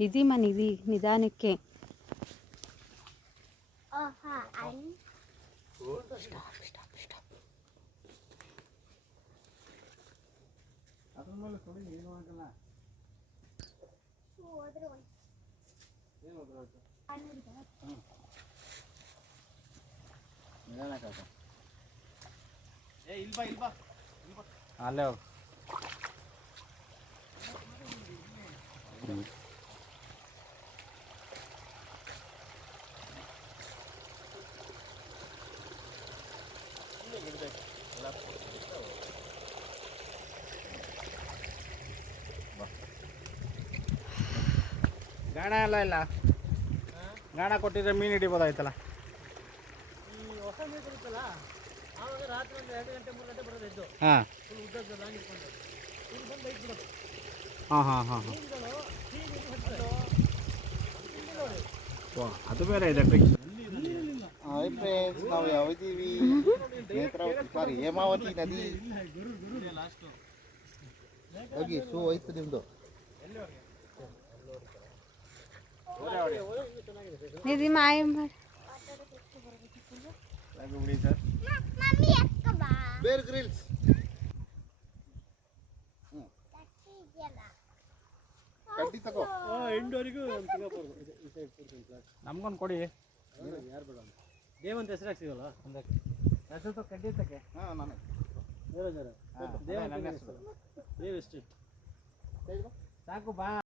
ನಿಧಿಮ್ಮ ನಿಧಿ ನಿಧಾನಕ್ಕೆ. ಅಲ್ಲೇ ಹೋಗು. ಗಾಣ ಎಲ್ಲ ಇಲ್ಲ. ಗಾಣ ಕೊಟ್ಟಿದ್ರೆ ಮೀನು ಹಿಡಿಬೋದಾಯ್ತಲ್ಲ. ಹೊಸ ಮೀನು ಬರುತ್ತಲ್ಲ ಆವಾಗ ರಾತ್ರಿ ಒಂದು 2 ಗಂಟೆ 3 ಗಂಟೆ ಬರೋದು ಇದ್ದು. ಹಾಂ ಫುಲ್ ಉದ್ದದ್ದು ಲಾಂಗ್ ಇಟ್ಕೊಂಡು ಇಲ್ಲಿ ಬಂದು ಬೈಕ್ ಬಿಡೋದು. ಮೀನುಗಳು ಹೀಗೆ ಹತ್ತೋದು. ಅದು ಬೇರೆ ಇದೆ ಟ್ರಿಕ್. ಹಾಯ್ ಫ್ರೆಂಡ್ಸ್, ನಾವು ಯಾವಿದ್ದೀವಿ? ಸಾರಿ, ಹೇಮಾವತಿ ನದಿ. ಹೋಗಿ ಶೂ ಹೋಯ್ತು ನಿಮ್ಮದು. ನಿಧಿಮ್ಮ ಆಯ್ ಮಾಡಿ. ಬೇರ್ ಗ್ರಿಲ್ಸ್ ಕಡ್ಡಿ ತಗೋ. ಎಂಡೋರಿಗೂ ನಮ್ಗೊಂದು ಕೊಡಿ. ಯಾರು ಬೇಡ ದೇವಂತ ಹೆಸರು ಹಾಕ್ಸಿವಲ್ಲ ಹೆಸರು ಕಡ್ಡಿ ತಕ್ಕೆ. ಹಾಂ, ನಾನು ದೇವ ಎಷ್ಟು ಸಾಕು ಬಾ.